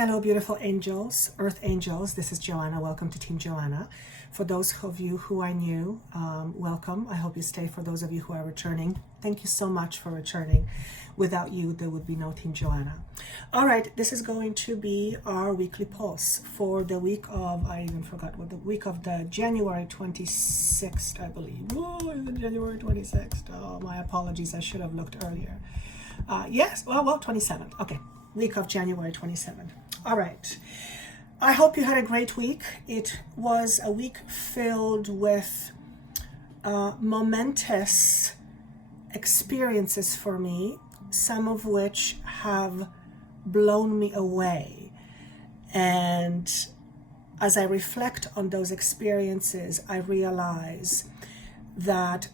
Hello, beautiful angels, earth angels. This is Joanna. Welcome to Team Joanna. For those of you who are new, welcome. I hope you stay. For those of you who are returning, thank you so much for returning. Without you, there would be no Team Joanna. All right, this is going to be our weekly pulse for the week of, I even forgot what the week of the January 26th, I believe. Oh, is it January 26th? Oh, my apologies. I should have looked earlier. Yes, well, 27th. Okay. Week of January 27th. All right. I hope you had a great week. It was a week filled with momentous experiences for me, some of which have blown me away. And as I reflect on those experiences, I realize that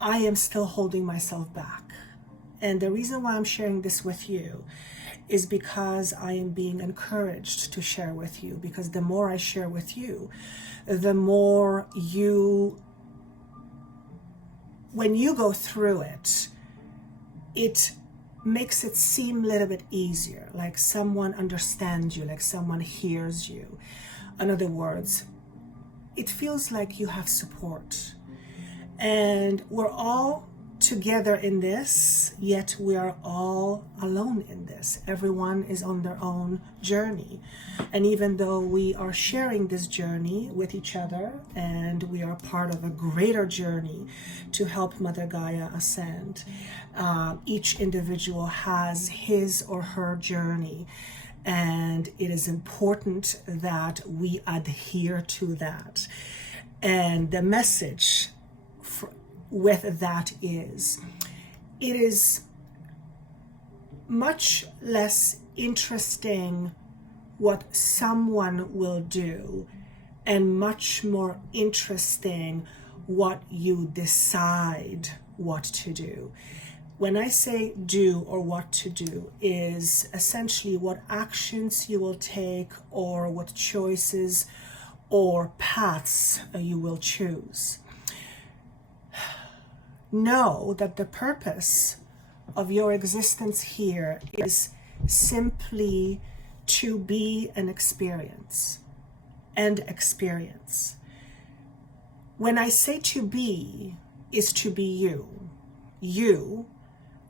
I am still holding myself back. And the reason why I'm sharing this with you is because I am being encouraged to share with you, because the more I share with you, the more when you go through it, it makes it seem a little bit easier, like someone understands you, like someone hears you. In other words, it feels like you have support. And we're all together in this, yet we are all alone in this. Everyone is on their own journey. And even though we are sharing this journey with each other and we are part of a greater journey to help Mother Gaia ascend, each individual has his or her journey. And it is important that we adhere to that. And the message with that is, it is much less interesting what someone will do and much more interesting what you decide what to do. When I say do or what to do is essentially what actions you will take or what choices or paths you will choose. Know that the purpose of your existence here is simply to be an experience and experience. When I say to be, is to be you. You,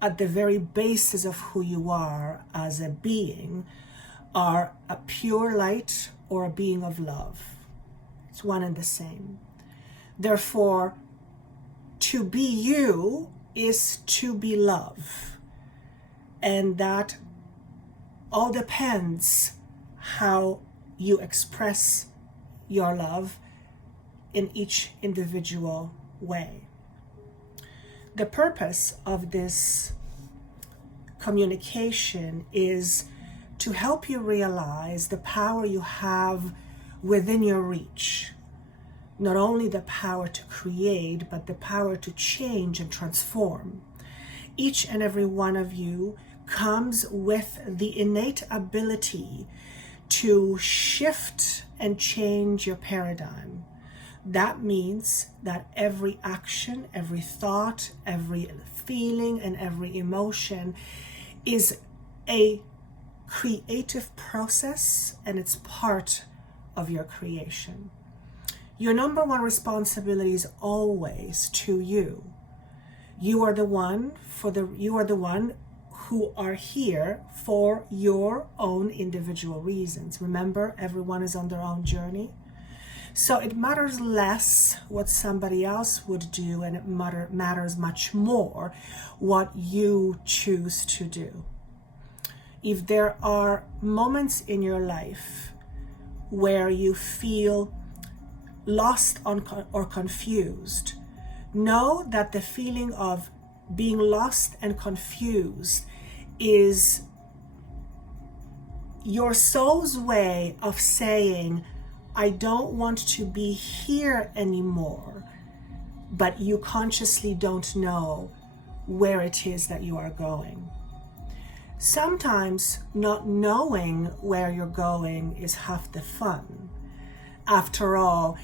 at the very basis of who you are as a being, are a pure light or a being of love. It's one and the same. Therefore, to be you is to be love. And that all depends how you express your love in each individual way. The purpose of this communication is to help you realize the power you have within your reach. Not only the power to create, but the power to change and transform. Each and every one of you comes with the innate ability to shift and change your paradigm. That means that every action, every thought, every feeling, and every emotion is a creative process, and it's part of your creation. Your number one responsibility is always to you. You are the one who are here for your own individual reasons. Remember, everyone is on their own journey. So it matters less what somebody else would do, and it matters much more what you choose to do. If there are moments in your life where you feel lost or confused, know that the feeling of being lost and confused is your soul's way of saying, I don't want to be here anymore, but you consciously don't know where it is that you are going. Sometimes not knowing where you're going is half the fun. After all,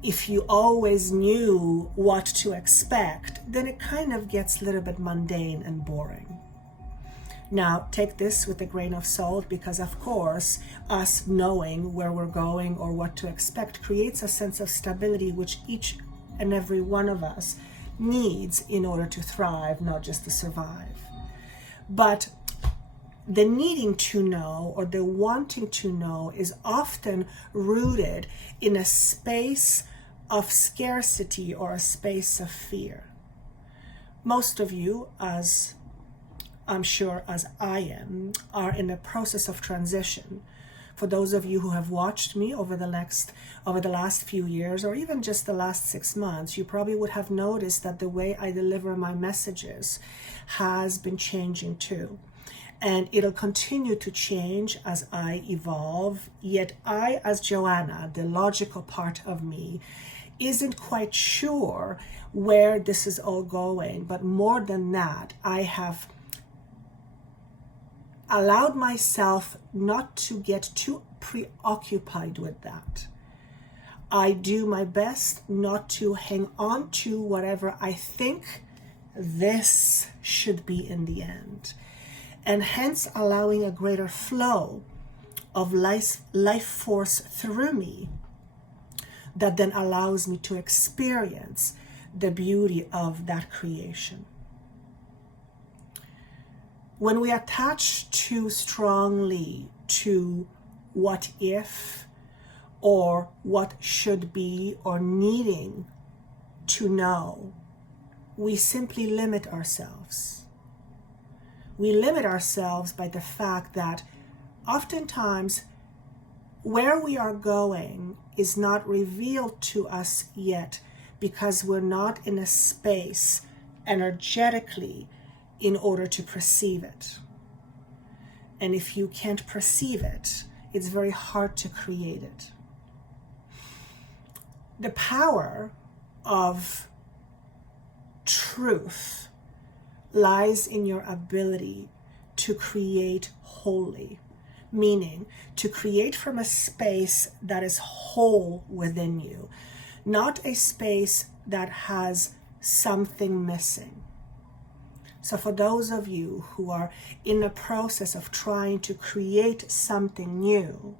if you always knew what to expect, then it kind of gets a little bit mundane and boring. Now, take this with a grain of salt, because of course, us knowing where we're going or what to expect creates a sense of stability, which each and every one of us needs in order to thrive, not just to survive. But the needing to know or the wanting to know is often rooted in a space of scarcity or a space of fear. Most of you, as I'm sure as I am, are in a process of transition. For those of you who have watched me over the last few years, or even just the last 6 months, you probably would have noticed that the way I deliver my messages has been changing too. And it'll continue to change as I evolve. Yet I, as Joanna, the logical part of me, isn't quite sure where this is all going. But more than that, I have allowed myself not to get too preoccupied with that. I do my best not to hang on to whatever I think this should be in the end, and hence allowing a greater flow of life force through me that then allows me to experience the beauty of that creation. When we attach too strongly to what if or what should be or needing to know, we simply limit ourselves. We limit ourselves by the fact that oftentimes where we are going is not revealed to us yet, because we're not in a space energetically in order to perceive it. And if you can't perceive it, it's very hard to create it. The power of truth lies in your ability to create wholly, meaning to create from a space that is whole within you, not a space that has something missing. So for those of you who are in the process of trying to create something new,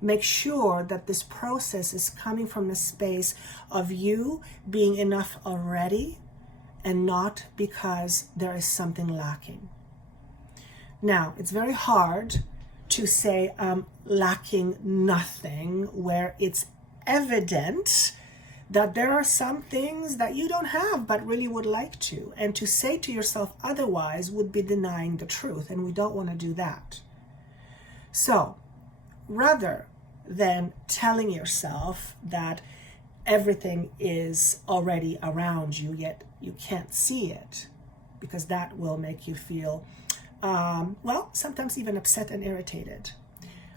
make sure that this process is coming from a space of you being enough already and not because there is something lacking. Now, it's very hard to say I'm lacking nothing where it's evident that there are some things that you don't have but really would like to. And to say to yourself otherwise would be denying the truth, and we don't want to do that. So, rather than telling yourself that everything is already around you, yet you can't see it, because that will make you feel, sometimes even upset and irritated.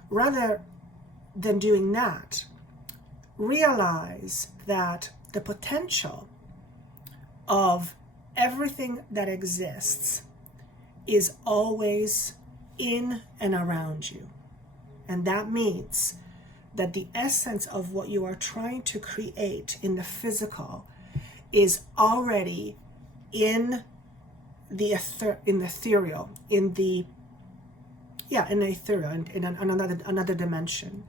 Rather than doing that, realize that the potential of everything that exists is always in and around you. And that means that the essence of what you are trying to create in the physical is already in the ethereal, in another dimension.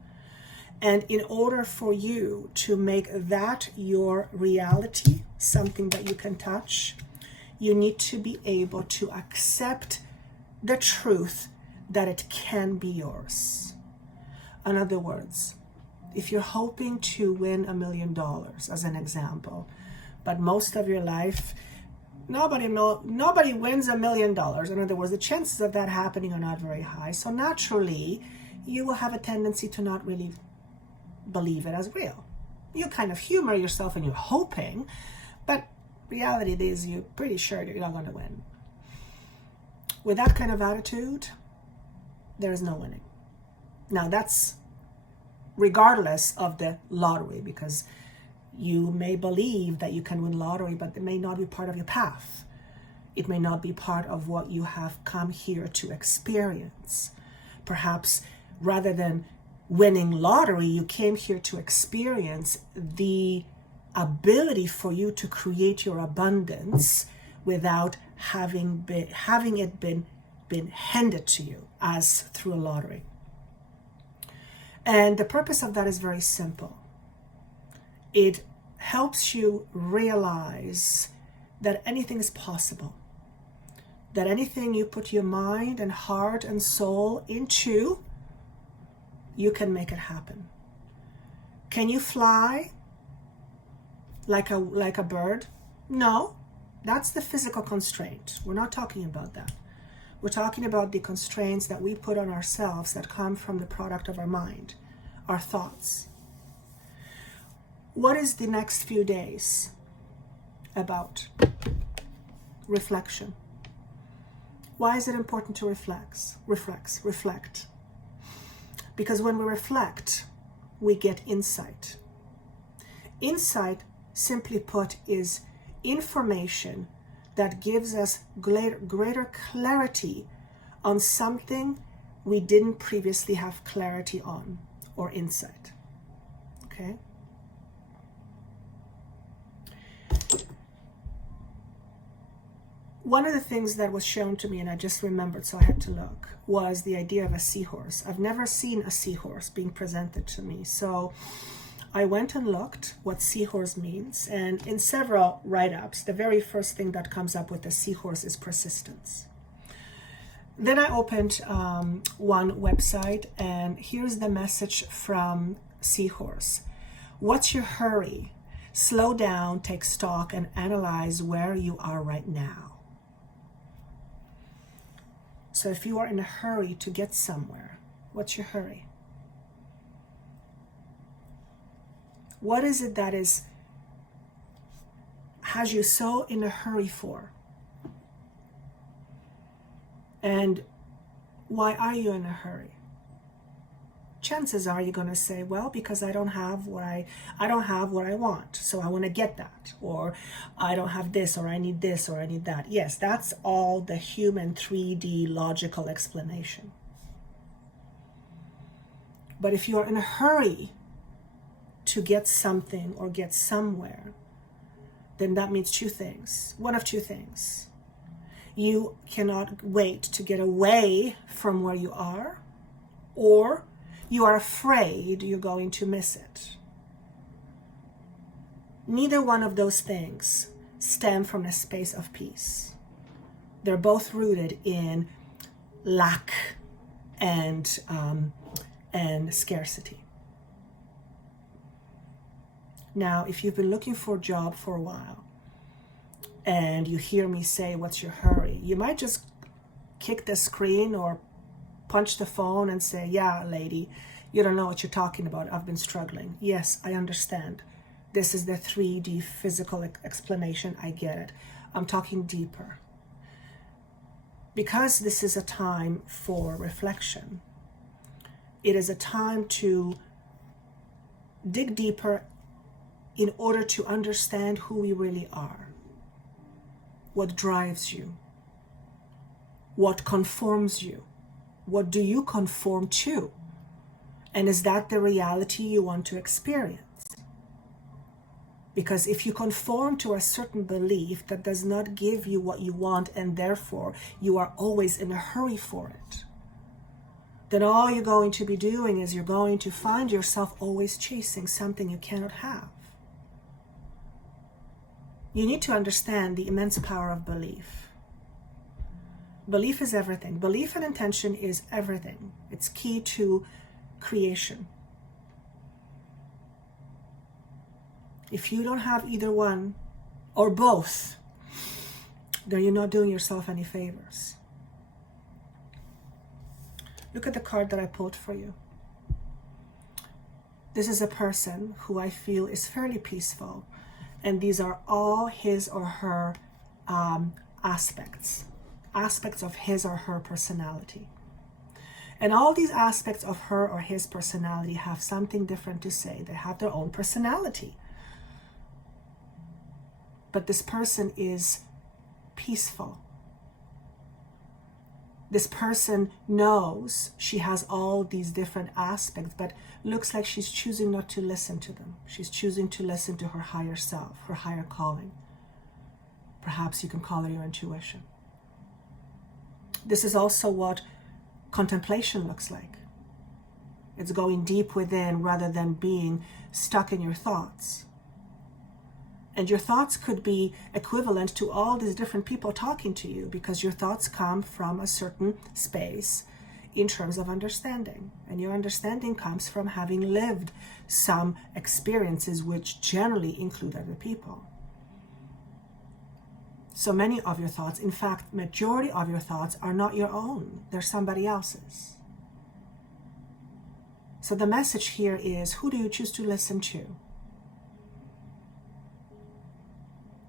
And in order for you to make that your reality, something that you can touch, you need to be able to accept the truth that it can be yours. In other words, if you're hoping to win $1 million, as an example, but most of your life, nobody wins $1 million. In other words, the chances of that happening are not very high. So naturally, you will have a tendency to not really believe it as real. You kind of humor yourself and you're hoping, but reality is you're pretty sure that you're not going to win. With that kind of attitude, there is no winning. Now that's regardless of the lottery, because you may believe that you can win lottery, but it may not be part of your path. It may not be part of what you have come here to experience. Perhaps rather than winning lottery, you came here to experience the ability for you to create your abundance without having it been been handed to you as through a lottery. And the purpose of that is very simple. It helps you realize that anything is possible, that anything you put your mind and heart and soul into, you can make it happen. Can you fly like a bird? No, that's the physical constraint. We're not talking about that. We're talking about the constraints that we put on ourselves that come from the product of our mind, our thoughts. What is the next few days about? Reflection. Why is it important to reflect? Because when we reflect, we get insight. Insight, simply put, is information that gives us greater clarity on something we didn't previously have clarity on, or insight. Okay? One of the things that was shown to me, and I just remembered, so I had to look, was the idea of a seahorse. I've never seen a seahorse being presented to me. So I went and looked what seahorse means. And in several write-ups, the very first thing that comes up with the seahorse is persistence. Then I opened one website, and here's the message from Seahorse. What's your hurry? Slow down, take stock, and analyze where you are right now. So if you are in a hurry to get somewhere, what's your hurry? What is it that has you so in a hurry for? And why are you in a hurry? Chances are you're going to say, well, because I don't have what I want, so I want to get that, or I don't have this, or I need this, or I need that. Yes, that's all the human 3D logical explanation. But if you're in a hurry to get something or get somewhere, then that means two things. One of two things. You cannot wait to get away from where you are, or you are afraid you're going to miss it. Neither one of those things stem from a space of peace. They're both rooted in lack and scarcity. Now, if you've been looking for a job for a while and you hear me say, what's your hurry? You might just kick the screen or punch the phone and say, yeah, lady, you don't know what you're talking about. I've been struggling. Yes, I understand. This is the 3D physical explanation. I get it. I'm talking deeper. Because this is a time for reflection, it is a time to dig deeper in order to understand who we really are. What drives you? What conforms you? What do you conform to? And is that the reality you want to experience? Because if you conform to a certain belief that does not give you what you want, and therefore you are always in a hurry for it, then all you're going to be doing is you're going to find yourself always chasing something you cannot have. You need to understand the immense power of belief. Belief is everything. Belief and intention is everything. It's key to creation. If you don't have either one or both, then you're not doing yourself any favors. Look at the card that I pulled for you. This is a person who I feel is fairly peaceful, and these are all his or her aspects of his or her personality. And all these aspects of her or his personality have something different to say. They have their own personality. But this person is peaceful. This person knows she has all these different aspects, but looks like she's choosing not to listen to them. She's choosing to listen to her higher self, her higher calling. Perhaps you can call it your intuition. This is also what contemplation looks like. It's going deep within rather than being stuck in your thoughts. And your thoughts could be equivalent to all these different people talking to you, because your thoughts come from a certain space in terms of understanding. And your understanding comes from having lived some experiences which generally include other people. So many of your thoughts, in fact, majority of your thoughts are not your own. They're somebody else's. So the message here is, who do you choose to listen to?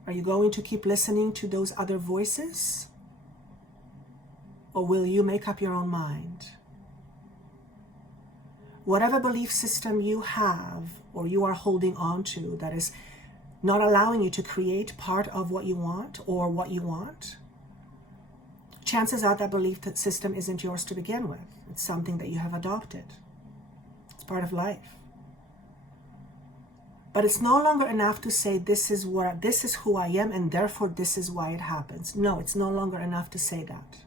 Are you going to keep listening to those other voices? Or will you make up your own mind? Whatever belief system you have or you are holding on to that is not allowing you to create part of what you want or what you want, chances are that belief system isn't yours to begin with. It's something that you have adopted. It's part of life. But it's no longer enough to say this is who I am and therefore this is why it happens. No, it's no longer enough to say that.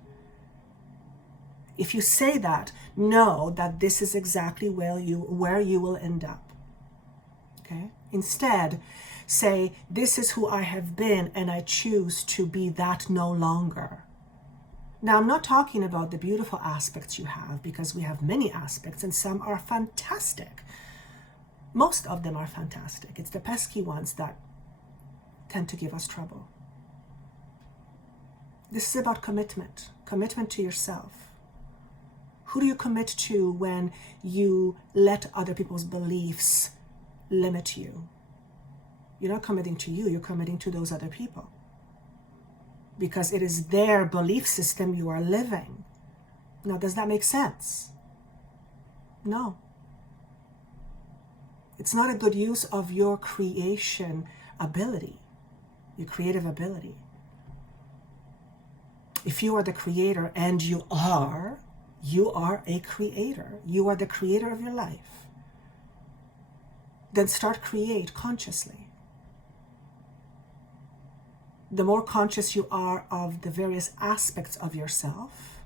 If you say that, know that this is exactly where you will end up. Okay? Instead, say, this is who I have been and I choose to be that no longer. Now, I'm not talking about the beautiful aspects you have, because we have many aspects and some are fantastic. Most of them are fantastic. It's the pesky ones that tend to give us trouble. This is about commitment to yourself. Who do you commit to when you let other people's beliefs limit you? You're not committing to you, you're committing to those other people. Because it is their belief system you are living. Now, does that make sense? No. It's not a good use of your creation ability, your creative ability. If you are the creator, and you are a creator. You are the creator of your life. Then create consciously. The more conscious you are of the various aspects of yourself,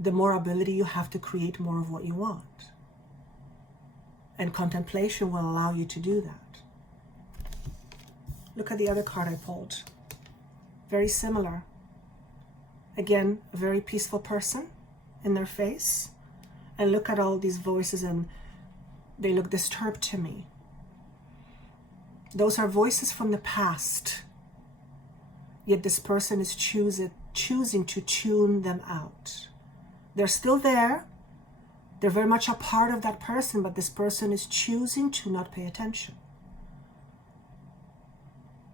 the more ability you have to create more of what you want. And contemplation will allow you to do that. Look at the other card I pulled. Very similar. Again, a very peaceful person in their face. And look at all these voices and they look disturbed to me. Those are voices from the past. Yet this person is choosing to tune them out. They're still there. They're very much a part of that person, but this person is choosing to not pay attention.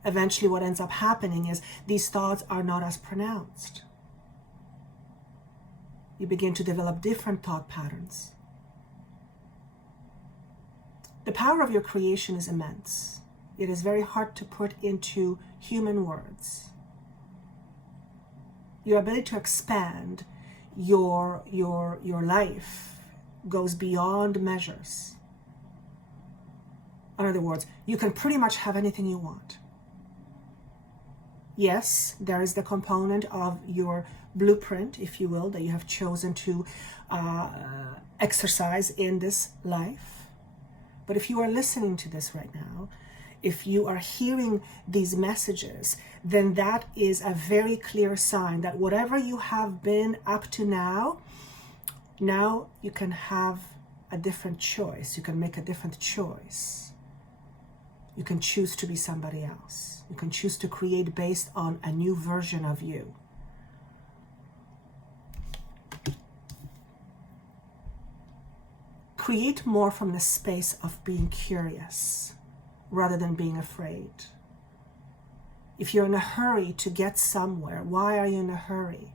Eventually what ends up happening is these thoughts are not as pronounced. You begin to develop different thought patterns. The power of your creation is immense. It is very hard to put into human words. Your ability to expand your life goes beyond measures. In other words, you can pretty much have anything you want. Yes, there is the component of your blueprint, if you will, that you have chosen to exercise in this life. But if you are listening to this right now, if you are hearing these messages, then that is a very clear sign that whatever you have been up to now you can have a different choice. You can make a different choice. You can choose to be somebody else. You can choose to create based on a new version of you. Create more from the space of being curious rather than being afraid. If you're in a hurry to get somewhere, why are you in a hurry?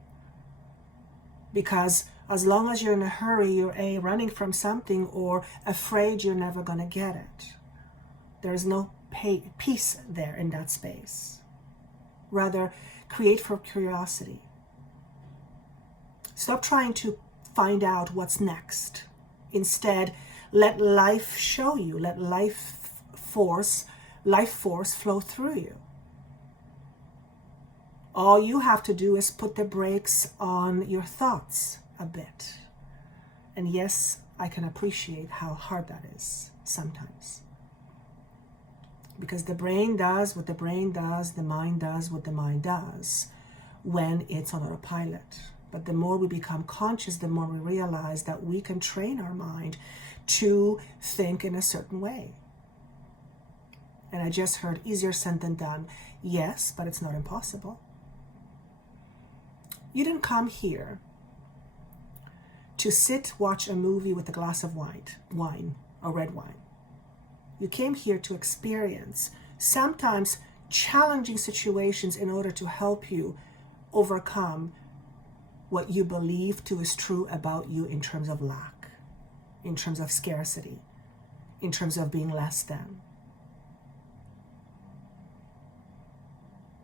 Because as long as you're in a hurry, you're running from something or afraid you're never going to get it. There is no peace there in that space. Rather, create for curiosity. Stop trying to find out what's next. Instead, let life show you, let life force flow through you. All you have to do is put the brakes on your thoughts a bit. And yes, I can appreciate how hard that is sometimes. Because the brain does what the brain does, the mind does what the mind does when it's on autopilot. But the more we become conscious, the more we realize that we can train our mind to think in a certain way. And I just heard easier said than done. Yes, but it's not impossible. You didn't come here to sit, watch a movie with a glass of wine or red wine. You came here to experience sometimes challenging situations in order to help you overcome what you believe to is true about you in terms of lack, in terms of scarcity, in terms of being less than.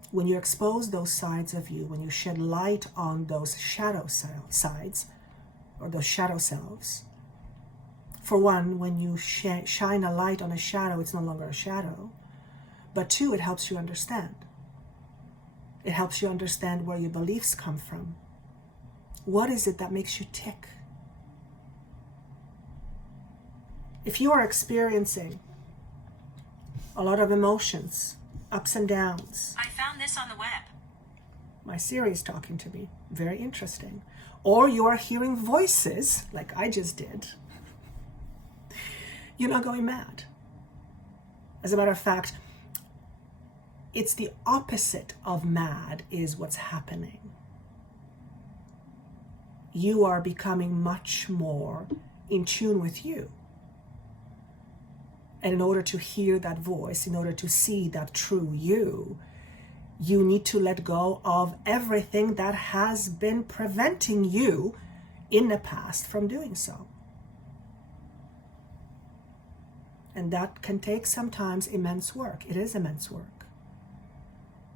When you expose those sides of you, when you shed light on those shadow sides, or those shadow selves, for one, when you shine a light on a shadow, it's no longer a shadow. But two, it helps you understand. It helps you understand where your beliefs come from. What is it that makes you tick? If you are experiencing a lot of emotions, ups and downs. I found this on the web. My Siri is talking to me. Very interesting. Or you are hearing voices, like I just did. You're not going mad. As a matter of fact, it's the opposite of mad is what's happening. You are becoming much more in tune with you. And in order to hear that voice, in order to see that true you, you need to let go of everything that has been preventing you in the past from doing so. And that can take sometimes immense work. It is immense work.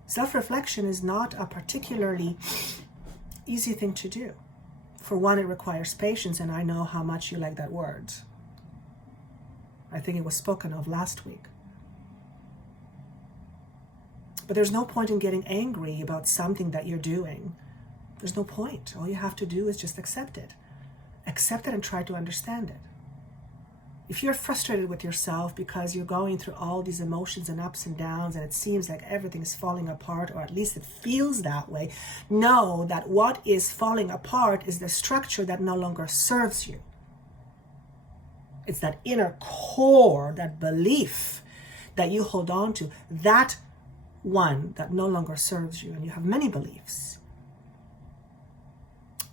Self-reflection is not a particularly easy thing to do. For one, it requires patience, and I know how much you like that word. I think it was spoken of last week. But there's no point in getting angry about something that you're doing. There's no point. All you have to do is just accept it. Accept it and try to understand it. If you're frustrated with yourself because you're going through all these emotions and ups and downs and it seems like everything is falling apart, or at least it feels that way, know that what is falling apart is the structure that no longer serves you. It's that inner core, that belief that you hold on to, that one that no longer serves you. And you have many beliefs.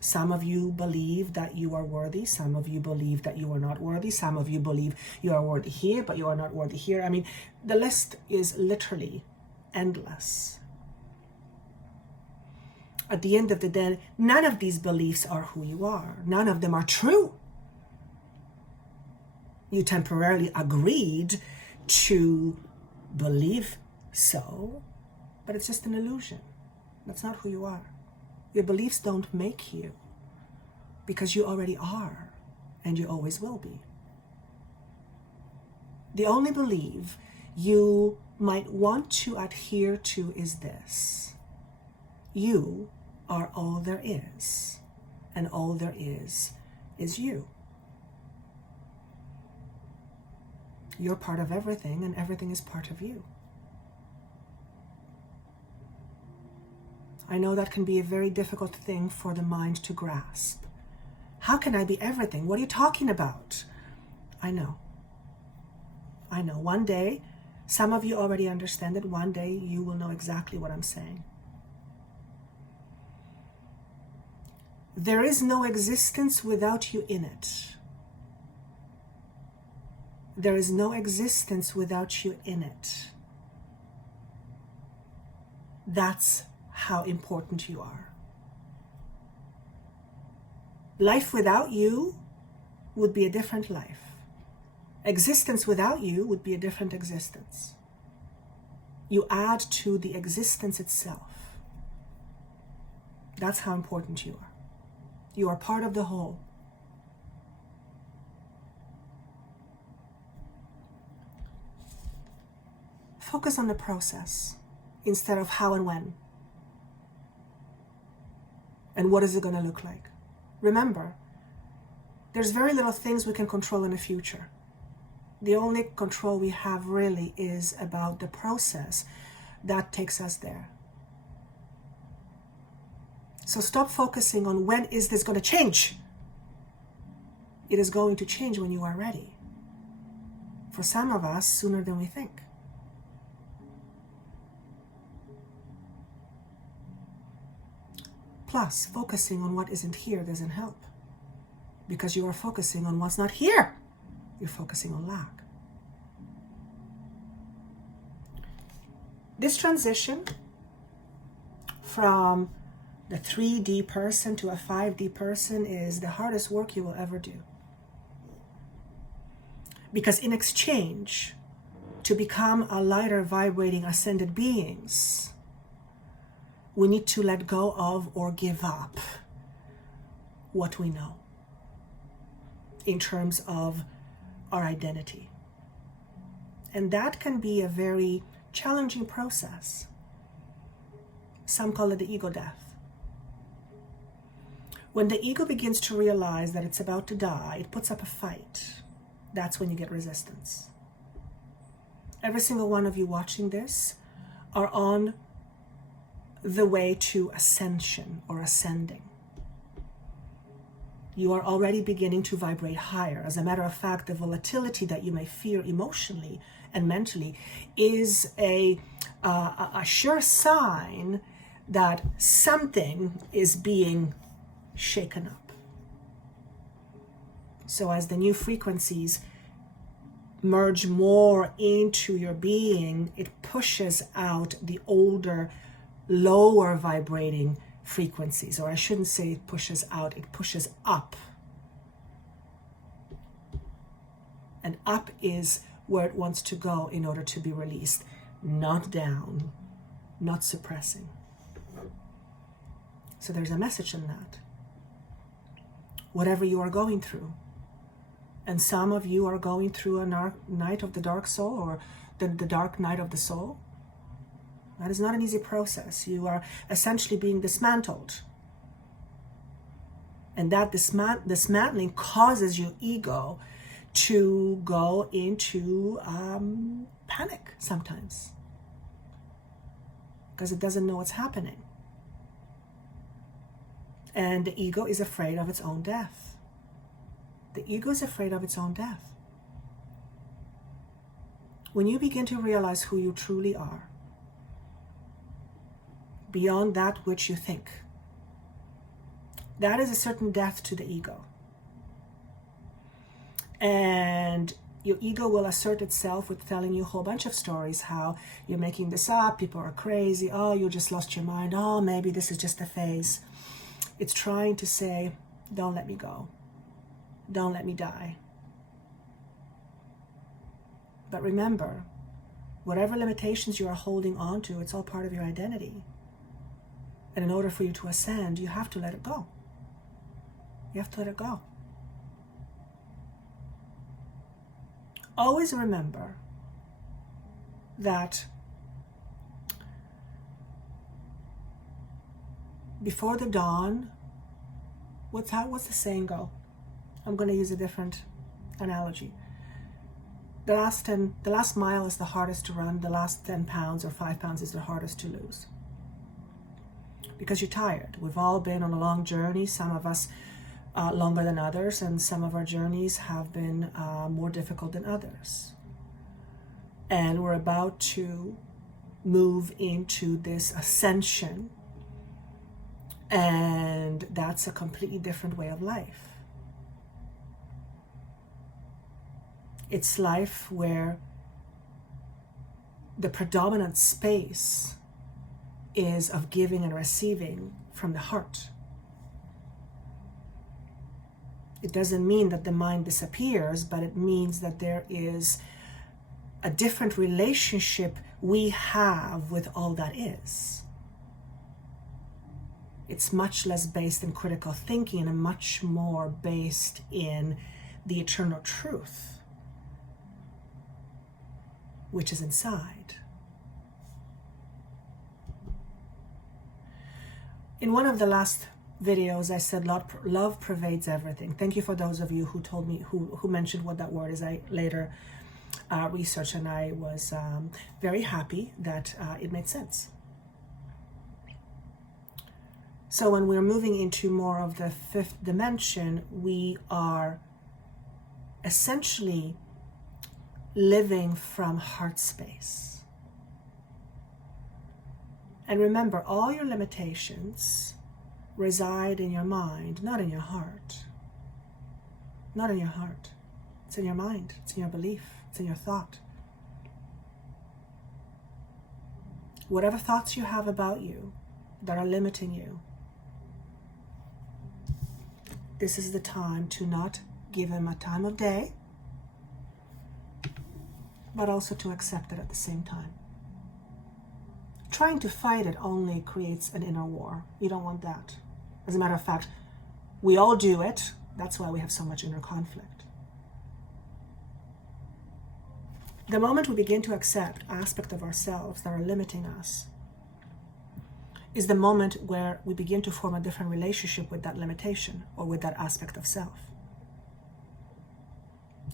Some of you believe that you are worthy. Some of you believe that you are not worthy. Some of you believe you are worthy here, but you are not worthy here. I mean, the list is literally endless. At the end of the day, none of these beliefs are who you are. None of them are true. You temporarily agreed to believe so, but it's just an illusion. That's not who you are. Your beliefs don't make you, because you already are, and you always will be. The only belief you might want to adhere to is this: you are all there is, and all there is you. You're part of everything, and everything is part of you. I know that can be a very difficult thing for the mind to grasp. How can I be everything? What are you talking about? I know. One day, some of you already understand it. One day, you will know exactly what I'm saying. There is no existence without you in it. There is no existence without you in it. That's how important you are. Life without you would be a different life. Existence without you would be a different existence. You add to the existence itself. That's how important you are. You are part of the whole. Focus on the process instead of how and when. And what is it going to look like? Remember, there's very little things we can control in the future. The only control we have really is about the process that takes us there. So stop focusing on when is this going to change. It is going to change when you are ready. For some of us, sooner than we think. Plus, focusing on what isn't here doesn't help. Because you are focusing on what's not here. You're focusing on lack. This transition from the 3D person to a 5D person is the hardest work you will ever do. Because in exchange, to become a lighter vibrating ascended beings, we need to let go of or give up what we know in terms of our identity. And that can be a very challenging process. Some call it the ego death. When the ego begins to realize that it's about to die, it puts up a fight. That's when you get resistance. Every single one of you watching this are on the way to ascension or ascending. You are already beginning to vibrate higher. As a matter of fact, the volatility that you may fear emotionally and mentally is a sure sign that something is being shaken up. So as the new frequencies merge more into your being, it pushes out the older, lower vibrating frequencies. Or I shouldn't say it pushes out, it pushes up. And up is where it wants to go in order to be released, not down, not suppressing. So there's a message in that. Whatever you are going through, and some of you are going through a night of the dark soul, or the dark night of the soul. That is not an easy process. You are essentially being dismantled. And that dismantling causes your ego to go into panic sometimes, because it doesn't know what's happening. And the ego is afraid of its own death. The ego is afraid of its own death. When you begin to realize who you truly are, beyond that which you think, that is a certain death to the ego. And your ego will assert itself with telling you a whole bunch of stories, how you're making this up, people are crazy, oh, you just lost your mind, oh, maybe this is just a phase. It's trying to say, don't let me go. Don't let me die. But remember, whatever limitations you are holding on to, it's all part of your identity. And in order for you to ascend, you have to let it go. You have to let it go. Always remember that before the dawn, what's the saying go? I'm going to use a different analogy. The last mile is the hardest to run. The last 10 pounds or 5 pounds is the hardest to lose. Because you're tired. We've all been on a long journey, some of us longer than others, and some of our journeys have been more difficult than others. And we're about to move into this ascension, and that's a completely different way of life. It's life where the predominant space is of giving and receiving from the heart. It doesn't mean that the mind disappears, but it means that there is a different relationship we have with all that is. It's much less based in critical thinking and much more based in the eternal truth, which is inside. In one of the last videos, I said love pervades everything. Thank you for those of you who told me, who mentioned what that word is. I later researched, and I was very happy that it made sense. So when we're moving into more of the fifth dimension, we are essentially living from heart space. And remember, all your limitations reside in your mind, not in your heart. Not in your heart. It's in your mind. It's in your belief. It's in your thought. Whatever thoughts you have about you that are limiting you, this is the time to not give them a time of day, but also to accept it at the same time. Trying to fight it only creates an inner war. You don't want that. As a matter of fact, we all do it. That's why we have so much inner conflict. The moment we begin to accept aspects of ourselves that are limiting us is the moment where we begin to form a different relationship with that limitation or with that aspect of self.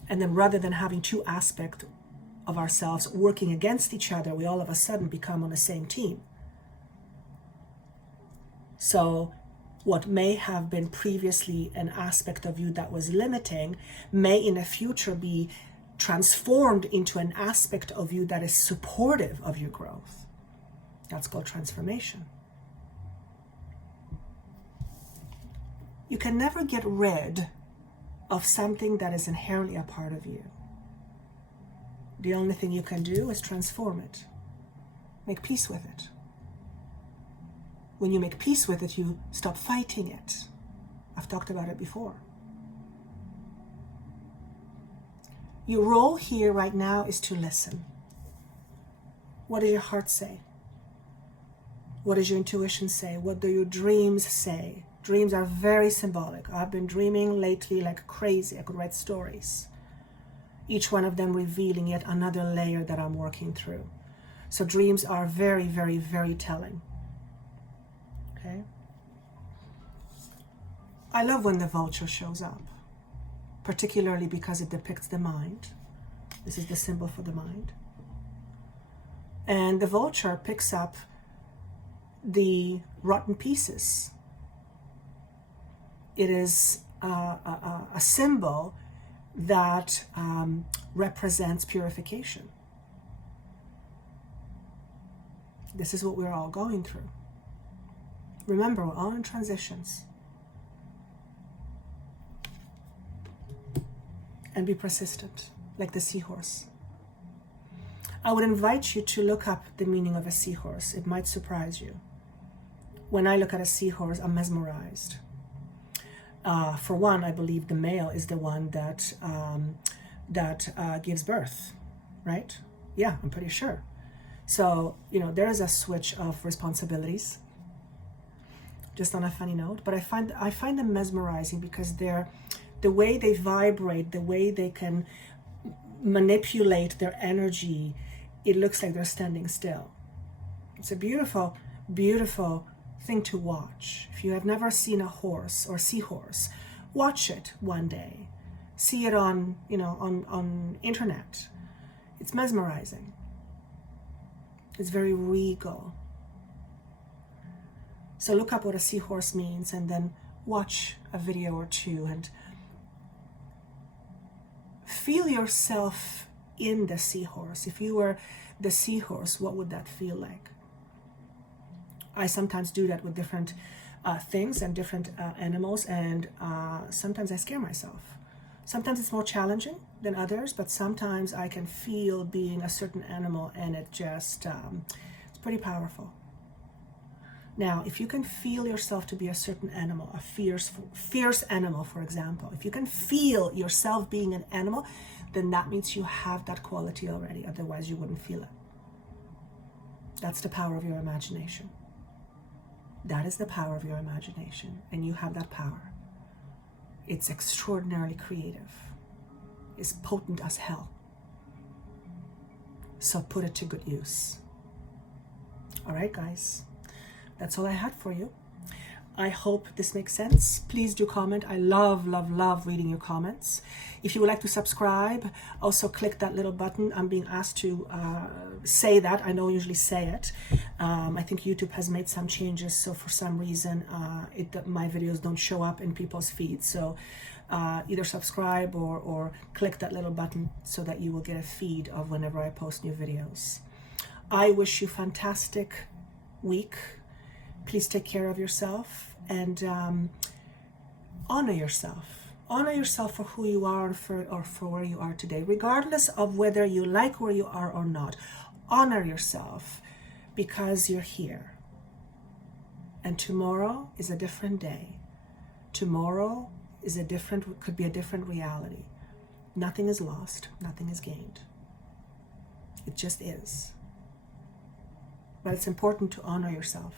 And then rather than having two aspects of ourselves working against each other, we all of a sudden become on the same team. So what may have been previously an aspect of you that was limiting may in the future be transformed into an aspect of you that is supportive of your growth. That's called transformation. You can never get rid of something that is inherently a part of you. The only thing you can do is transform it. Make peace with it. When you make peace with it, you stop fighting it. I've talked about it before. Your role here right now is to listen. What does your heart say? What does your intuition say? What do your dreams say? Dreams are very symbolic. I've been dreaming lately like crazy. I could write stories. Each one of them revealing yet another layer that I'm working through. So dreams are very, very, very telling. Okay? I love when the vulture shows up, particularly because it depicts the mind. This is the symbol for the mind. And the vulture picks up the rotten pieces. It is a symbol that represents purification. This is what we're all going through. Remember, we're all in transitions. And be persistent, like the seahorse. I would invite you to look up the meaning of a seahorse. It might surprise you. When I look at a seahorse, I'm mesmerized. For one, I believe the male is the one that gives birth, right? Yeah, I'm pretty sure. So, there is a switch of responsibilities. Just on a funny note, but I find them mesmerizing because the way they vibrate, the way they can manipulate their energy, it looks like they're standing still. It's a beautiful, beautiful thing to watch. If you have never seen a horse or seahorse, watch it one day. See it on internet. It's mesmerizing. It's very regal. So look up what a seahorse means and then watch a video or two and feel yourself in the seahorse. If you were the seahorse, what would that feel like? I sometimes do that with different things and different animals, and sometimes I scare myself. Sometimes it's more challenging than others, but sometimes I can feel being a certain animal, and it just, it's pretty powerful. Now, if you can feel yourself to be a certain animal, a fierce animal, for example, if you can feel yourself being an animal, then that means you have that quality already. Otherwise, you wouldn't feel it. That's the power of your imagination. That is the power of your imagination, and you have that power. It's extraordinarily creative. It's potent as hell. So put it to good use. All right, guys. That's all I had for you. I hope this makes sense. Please do comment. I love, love, love reading your comments. If you would like to subscribe, also click that little button. I'm being asked to say that. I don't usually say it. I think YouTube has made some changes, so for some reason my videos don't show up in people's feeds. So either subscribe or click that little button so that you will get a feed of whenever I post new videos. I wish you a fantastic week. Please take care of yourself and honor yourself. Honor yourself for who you are or for where you are today, regardless of whether you like where you are or not. Honor yourself because you're here. And tomorrow is a different day. Tomorrow is could be a different reality. Nothing is lost, nothing is gained. It just is. But it's important to honor yourself.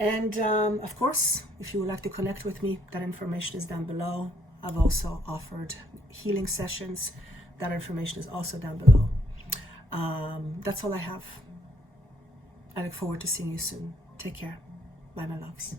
And of course, if you would like to connect with me, that information is down below. I've also offered healing sessions. That information is also down below. That's all I have. I look forward to seeing you soon. Take care. Bye, my loves.